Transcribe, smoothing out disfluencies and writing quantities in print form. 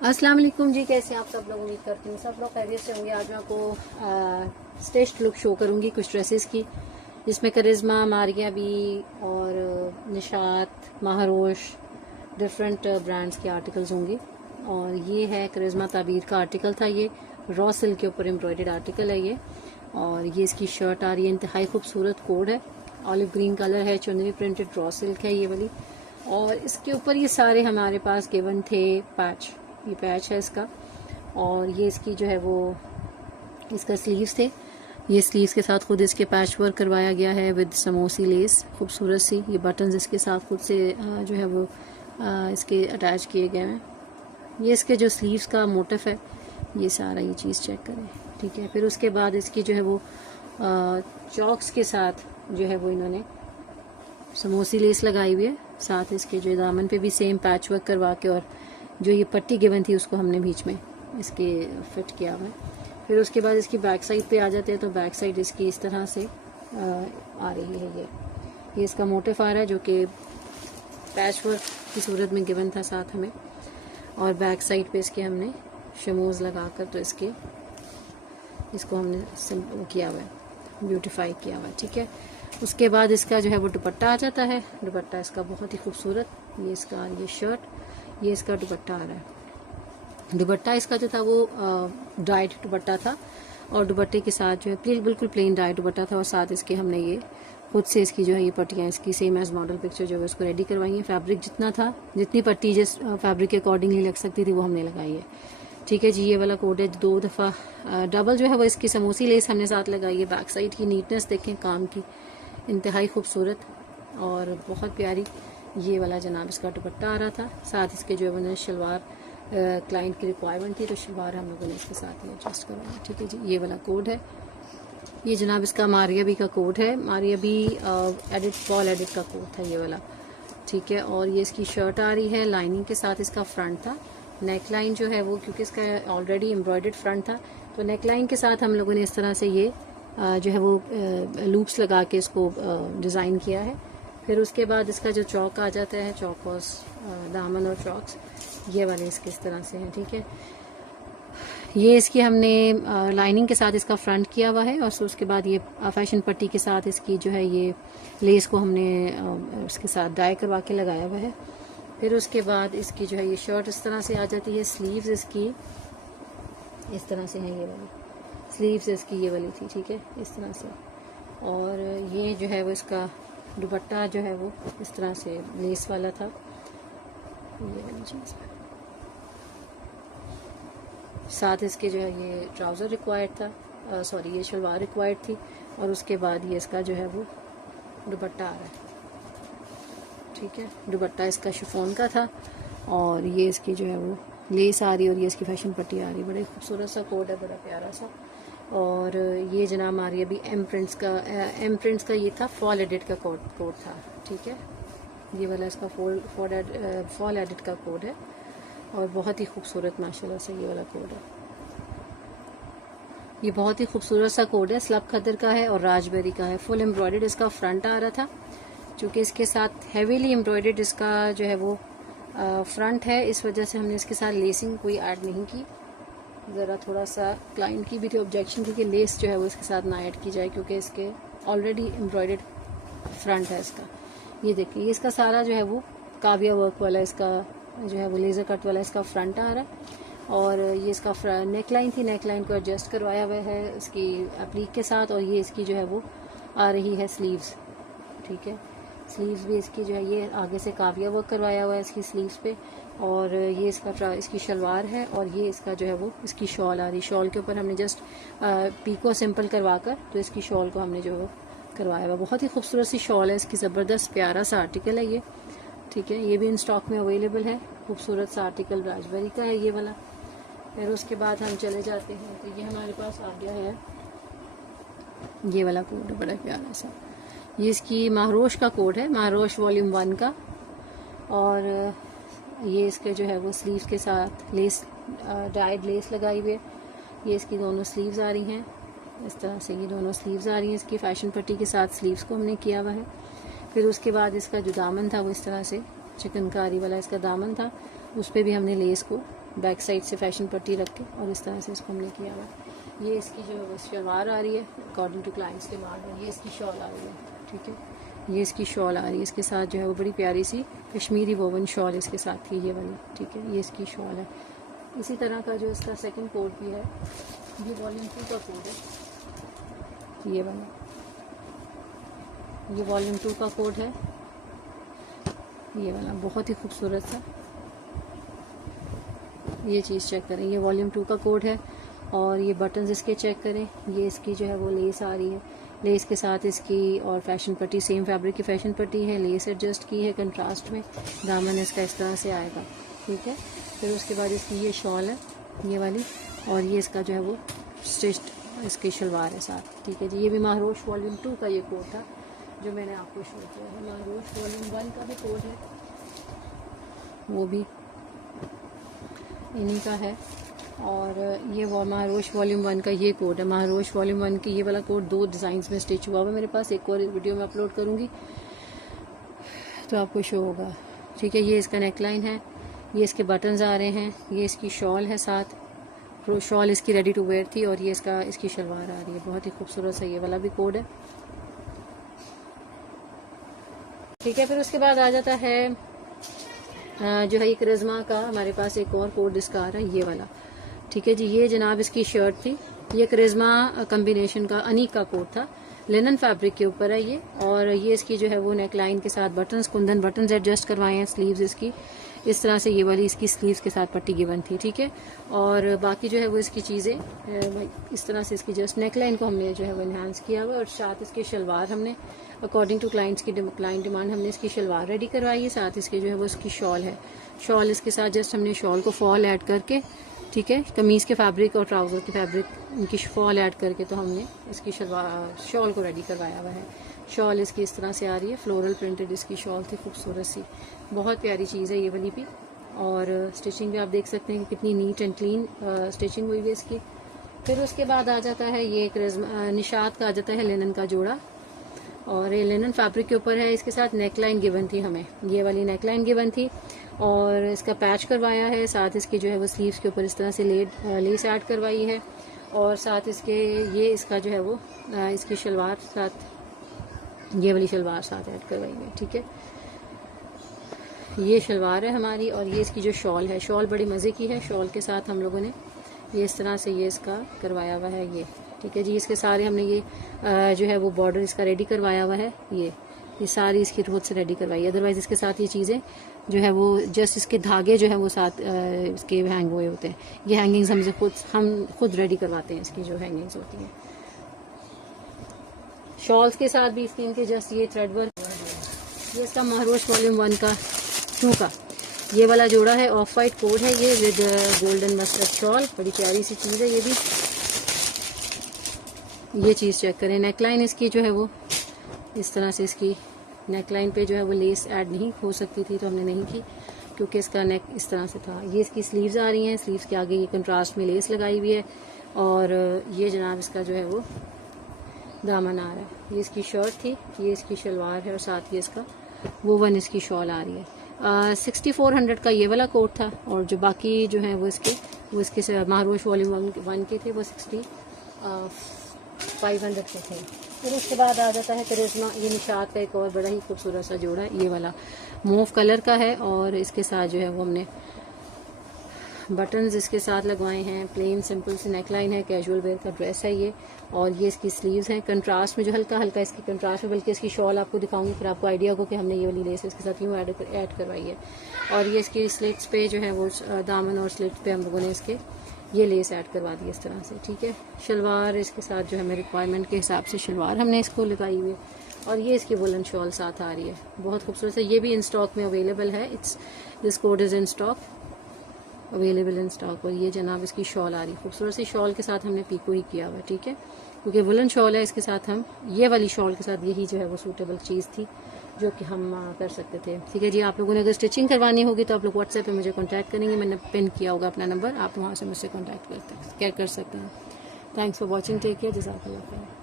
अस्सलाम वालेकुम जी, कैसे आप सब लोग? उम्मीद करती हूँ सब लोग खैरियत से होंगे। आज मैं आपको स्टेस्ट लुक शो करूँगी कुछ ड्रेसेस की, जिसमें करिश्मा, मारिया बी और निशात, महारोश, डिफरेंट ब्रांड्स के आर्टिकल्स होंगे। और ये है करिश्मा ताबीर का आर्टिकल था। ये रॉ सिल्क के ऊपर एम्ब्रॉयडर्ड आर्टिकल है ये। और ये इसकी शर्ट आ रही है, इंतहाई खूबसूरत कोड है, ऑलिव ग्रीन कलर है, चुनरी प्रिंटेड रॉ सिल्क है ये वाली। और इसके ऊपर ये सारे हमारे पास गिवन थे पैच। ये पैच है इसका। और ये इसकी जो है वो इसका स्लीव्स थे। ये स्लीव्स के साथ खुद इसके पैच वर्क करवाया गया है विद समोसी लेस, खूबसूरत सी। ये बटन्स इसके साथ खुद से जो है वो इसके अटैच किए गए हैं। ये इसके जो स्लीव्स का मोटिफ है, ये सारा ये चीज़ चेक करें, ठीक है। फिर उसके बाद इसकी जो है वो चॉक्स के साथ जो है वो इन्होंने समोसी लेस लगाई हुई है। साथ इसके जो दामन पे भी सेम पैच वर्क करवा के, और जो ये पट्टी गिवन थी उसको हमने बीच में इसके फिट किया हुआ है। फिर उसके बाद इसकी बैक साइड पे आ जाते हैं, तो बैक साइड इसकी इस तरह से आ रही है। ये इसका मोटिफ आ रहा है जो कि पैच वर्क की सूरत में गिवन था साथ हमें। और बैक साइड पे इसके हमने शमोज लगाकर तो इसको हमने सिंपल किया हुआ है, ब्यूटीफाई किया हुआ है, ठीक है। उसके बाद इसका जो है वो दुपट्टा आ जाता है। दुपट्टा इसका बहुत ही खूबसूरत, ये शर्ट, ये इसका दुपट्टा आ रहा है। दुपट्टा इसका जो था वो डाइट दुपट्टा था, और दुपट्टे के साथ जो है बिल्कुल प्लेन डाइट दुपट्टा था। और साथ इसके हमने ये खुद से इसकी जो है ये पट्टियाँ इसकी सेम एज मॉडल पिक्चर जो है उसको रेडी करवाई है। फैब्रिक जितना था, जितनी पट्टी जिस फैब्रिक के अकॉर्डिंगली लग सकती थी वो हमने लगाई है, ठीक है जी। ये वाला कोड है, 2 दफ़ा डबल जो है वो इसकी समोसी लेस हमने साथ लगाई है। बैक साइड की नीटनेस देखें, काम की इंतहाई खूबसूरत और बहुत प्यारी। ये वाला जनाब इसका दुपट्टा आ रहा था। साथ इसके जो है मैंने शलवार क्लाइंट की रिक्वायरमेंट थी, तो शलवार हम लोगों ने इसके साथ ही एडजस्ट करवाया, ठीक है जी। ये वाला कोड है। ये जनाब इसका मारिया बी का कोड है। मारिया बी एडिट फॉल एडिट का कोड था ये वाला, ठीक है। और ये इसकी शर्ट आ रही है, लाइनिंग के साथ इसका फ्रंट था। नेक लाइन जो है वो, क्योंकि इसका ऑलरेडी एम्ब्रॉयडर्ड फ्रंट था, तो नेक लाइन के साथ हम लोगों ने इस तरह से ये जो है वो लूप्स लगा के इसको डिज़ाइन किया है। फिर उसके बाद इसका जो चौक आ जाता है, चौकोस, दामन और चौक्स, ये वाले इसके इस तरह से हैं, ठीक है। ये इसकी हमने लाइनिंग के साथ इसका फ्रंट किया हुआ है, और उसके बाद ये फैशन पट्टी के साथ इसकी जो है ये लेस को हमने उसके साथ डाई करवा के लगाया हुआ है। फिर उसके बाद इसकी जो है ये शर्ट इस तरह से आ जाती है। स्लीव्स इसकी इस तरह से है, ये वाली स्लीव्स इसकी ये वाली थी, ठीक है, इस तरह से। और ये जो है वो इसका दुपट्टा जो है वो इस तरह से लेस वाला था, ये वाली चीज़। साथ इसके जो है ये ट्राउज़र रिक्वायर्ड था, सॉरी ये शलवार रिक्वायर्ड थी। और उसके बाद ये इसका जो है वो दुपट्टा आ रहा है, ठीक है। दुपट्टा इसका शिफॉन का था, और ये इसकी जो है वो लेस आ रही है, और ये इसकी फैशन पट्टी आ रही है। बड़े खूबसूरत सा कोड है, बड़ा प्यारा सा। और ये जनाब हमारी अभी एम प्रिंट्स का ये था, फॉल एडिट का कोड था, ठीक है। ये वाला इसका फॉल एडिट का कोड है, और बहुत ही खूबसूरत माशाल्लाह से ये वाला कोड है। ये बहुत ही खूबसूरत सा कोड है, स्लब खदर का है और राजबेरी का है। फुल एम्ब्रॉयडर्ड इसका फ्रंट आ रहा था, चूँकि इसके साथ हैवीली एम्ब्रॉयडर्ड इसका जो है वो फ्रंट है, इस वजह से हमने इसके साथ लेसिंग कोई ऐड नहीं की। ज़रा थोड़ा सा क्लाइंट की भी थी ऑब्जेक्शन थी कि लेस जो है वो इसके साथ ना ऐड की जाए, क्योंकि इसके ऑलरेडी एम्ब्रॉयडर्ड फ्रंट है इसका। ये देखिए, ये इसका सारा जो है वो काविया वर्क वाला इसका जो है वो लेज़र कट वाला इसका फ्रंट आ रहा है। और ये इसका नेक लाइन थी, नेक लाइन को एडजस्ट करवाया हुआ है इसकी एप्लीक के साथ। और ये इसकी जो है वो आ रही है स्लीव्स, ठीक है। स्लीव्स भी इसकी जो है ये आगे से काविया वर्क करवाया हुआ है इसकी स्लीव्स पे। और ये इसकी शलवार है, और ये इसका जो है वो इसकी शॉल आ रही है। शॉल के ऊपर हमने जस्ट पीको सिंपल करवा कर तो इसकी शॉल को हमने जो करवाया हुआ। बहुत ही खूबसूरत सी शॉल है इसकी, ज़बरदस्त प्यारा सा आर्टिकल है ये, ठीक है। ये भी इन स्टॉक में अवेलेबल है। खूबसूरत सा आर्टिकल राजबेरी का है ये वाला। फिर उसके बाद हम चले जाते हैं, तो ये हमारे पास आ गया है ये वाला कोड, बड़ा प्यारा सा। ये इसकी महारोश का कोड है, महारोश वॉल्यूम 1 का। और ये इसके जो है वो स्लीव्स के साथ लेस, डाइड लेस लगाई हुई है। ये इसकी दोनों स्लीव्स आ रही हैं इस तरह से, ये दोनों स्लीव्स आ रही हैं इसकी फैशन पट्टी के साथ। स्लीव्स को हमने किया हुआ है। फिर उसके बाद इसका जो दामन था वो इस तरह से चिकनकारी वाला इसका दामन था, उस पर भी हमने लेस को बैक साइड से फैशन पट्टी रख के और इस तरह से इसको हमने किया हुआ। ये इसकी जो शलवार आ रही है अकॉर्डिंग टू क्लाइंट्स डिमांड, और ये इसकी शॉल आ रही है, ठीक है। ये इसकी शॉल आ रही है, इसके साथ जो है वो बड़ी प्यारी सी कश्मीरी वोवन शॉल इसके साथ थी ये वाली, ठीक है। ये इसकी शॉल है। इसी तरह का जो इसका सेकंड कोड भी है, ये वॉल्यूम 2 का कोड है, ये वाला, ये वॉल्यूम 2 का कोड है, ये वाला बहुत ही खूबसूरत सा। ये चीज़ चेक करें, ये वॉल्यूम 2 का कोड है, और ये बटन्स इसके चेक करें। ये इसकी जो है वो लेस आ रही है, लेस के साथ इसकी और फैशन पट्टी, सेम फैब्रिक की फैशन पट्टी है, लेस एडजस्ट की है कंट्रास्ट में, दामन इसका इस तरह से आएगा, ठीक है। फिर उसके बाद इसकी ये शॉल है ये वाली, और ये इसका जो है वो स्टिच्ड इसकी शलवार है साथ, ठीक है जी। ये भी महरोश वॉल्यूम 2 का ये कोड था जो मैंने आपको शो किया है। महरोश वॉल्यूम 1 का भी कोड है, वो भी इन्हीं का है। और ये महरोश वॉल्यूम 1 का ये कोड है। महरोश वॉल्यूम 1 की ये वाला कोड 2 डिज़ाइंस में स्टिच हुआ हुआ मेरे पास, एक और वीडियो में अपलोड करूँगी तो आपको शो होगा, ठीक है। ये इसका नेकलाइन है, ये इसके बटन्स आ रहे हैं, ये इसकी शॉल है साथ, शॉल इसकी रेडी टू वेयर थी, और ये इसकी शलवार आ रही है। बहुत ही खूबसूरत सा ये वाला भी कोड है, ठीक है। फिर उसके बाद आ जाता है जो है ये करिश्मा का हमारे पास एक और कोड इसका आ रहा है, ये वाला, ठीक है जी। ये जनाब इसकी शर्ट थी, ये करिश्मा कम्बिनेशन का अनीक का कोड था, लिनन फैब्रिक के ऊपर है ये, और ये इसकी जो है वो नेकलाइन के साथ बटन्स, कुंदन बटन्स एडजस्ट करवाए हैं, स्लीव्स इसकी इस तरह से ये वाली इसकी स्लीव्स के साथ पट्टी गिवन थी, ठीक है। और बाकी जो है वो इसकी चीज़ें इस तरह से इसकी जस्ट नेकलाइन को हमने जो है वो इन्हांस किया हुआ, और साथ इसके शलवार हमने अकॉर्डिंग टू क्लाइंट्स की क्लाइंट डिमांड हमने इसकी शलवार रेडी करवाई है, साथ इसके जो है वो इसकी शॉल है। शॉल इसके साथ जस्ट हमने शॉल को फॉल ऐड करके, ठीक है, कमीज़ के फैब्रिक और ट्राउज़र के फैब्रिक इनकी फॉल ऐड करके तो हमने इसकी शॉल को रेडी करवाया हुआ है। शॉल इसकी इस तरह से आ रही है, फ्लोरल प्रिंटेड इसकी शॉल थी, खूबसूरत सी, बहुत प्यारी चीज़ है ये वाली भी। और स्टिचिंग भी आप देख सकते हैं कि कितनी नीट एंड क्लीन स्टिचिंग हुई है इसकी। फिर उसके बाद आ जाता है ये निशात का आ जाता है लिनन का जोड़ा, और ये लिनन फैब्रिक के ऊपर है, इसके साथ नेकलाइन गिवन थी हमें, ये वाली नेकलाइन गिवन थी, और इसका पैच करवाया है, साथ इसकी जो है वो स्लीव्स के ऊपर इस तरह से लेस ऐड करवाई है, और साथ इसके ये इसका जो है वो इसकी शलवार साथ ये वाली शलवार साथ ऐड करवाई है, ठीक है। ये शलवार है हमारी, और ये इसकी जो शॉल है, शॉल बड़ी मज़े की है। शॉल के साथ हम लोगों ने ये इस तरह से ये इसका करवाया हुआ है, ये ठीक है जी। इसके सारे हमने ये जो है वो बॉर्डर इसका रेडी करवाया हुआ है, ये सारी इसकी रोज से रेडी करवाई है। अदरवाइज़ इसके साथ ये चीज़ें जो है वो जस्ट इसके धागे जो है वो साथ इसके हैंग हुए होते हैं। ये हैंगिंग्स हम खुद रेडी करवाते हैं, इसकी जो हैंगिंग्स होती हैं। शॉल्स के साथ भी इसके इनके जस्ट ये थ्रेड वर्क, ये इसका महरोश वॉल्यूम 1 का 2 का ये वाला जोड़ा है, ऑफ वाइट कोड है ये विद गोल्डन मस्टर्ड शॉल, बड़ी प्यारी सी चीज़ है ये भी। ये चीज़ चेक करें, नेकलाइन इसकी जो है वो इस तरह से, इसकी नेकलाइन पे जो है वो लेस ऐड नहीं हो सकती थी तो हमने नहीं की, क्योंकि इसका नेक इस तरह से था। ये इसकी स्लीव्स आ रही हैं, स्लीव्स के आगे ये कंट्रास्ट में लेस लगाई हुई है, और ये जनाब इसका जो है वो दामन आ रहा है। ये इसकी शर्ट थी, ये इसकी शलवार है, और साथ ही इसका वोवन इसकी शॉल आ रही है। 6400 का ये वाला कोट था, और जो बाकी जो है वो इसके महरोश वॉल्यूम 1 के थे वो 6500 के थे। फिर उसके बाद आ जाता है करिश्मा, ये निशात का एक और बड़ा ही खूबसूरत सा जोड़ा है, ये वाला मूव कलर का है, और इसके साथ जो है वो हमने बटन्स इसके साथ लगवाए हैं। प्लेन सिंपल सी नेकलाइन है, कैजुअल वेयर का ड्रेस है ये, और ये इसकी स्लीव्स हैं कंट्रास्ट में, जो हल्का हल्का इसकी कंट्रास्ट में, बल्कि इसकी शॉल आपको दिखाऊंगी फिर आपको आइडिया हो कि हमने ये वाली लेस इसके साथ यूँ ऐड करवाई है। और ये इसकी स्लिट्स पे जो है वो दामन और स्लिट्स पे हम लोगों ने इसके ये लेस ऐड करवा दी इस तरह से, ठीक है। शलवार इसके साथ जो है हमें रिक्वायरमेंट के हिसाब से शलवार हमने इसको लगाई हुई है, और ये इसकी वुलन शॉल साथ आ रही है, बहुत खूबसूरत है। ये भी इन स्टॉक में अवेलेबल है, this code is in stock, available in stock. और ये जनाब इसकी शॉल आ रही है, खूबसूरत सी शॉल के साथ हमने पीको ही किया हुआ, ठीक है, क्योंकि वुलन शॉल है, इसके साथ हम ये वाली शॉल के साथ यही जो है वो सूटेबल चीज़ थी जो कि हम कर सकते थे, ठीक है जी। आप लोगों ने अगर स्टिचिंग करवानी होगी तो आप लोग व्हाट्सएप पे मुझे कांटेक्ट करेंगे, मैंने पिन किया होगा अपना नंबर, आप वहाँ से मुझसे कांटेक्ट कर सकते हैं। Thanks for watching, take care, जज़ाकल्लाह खैर।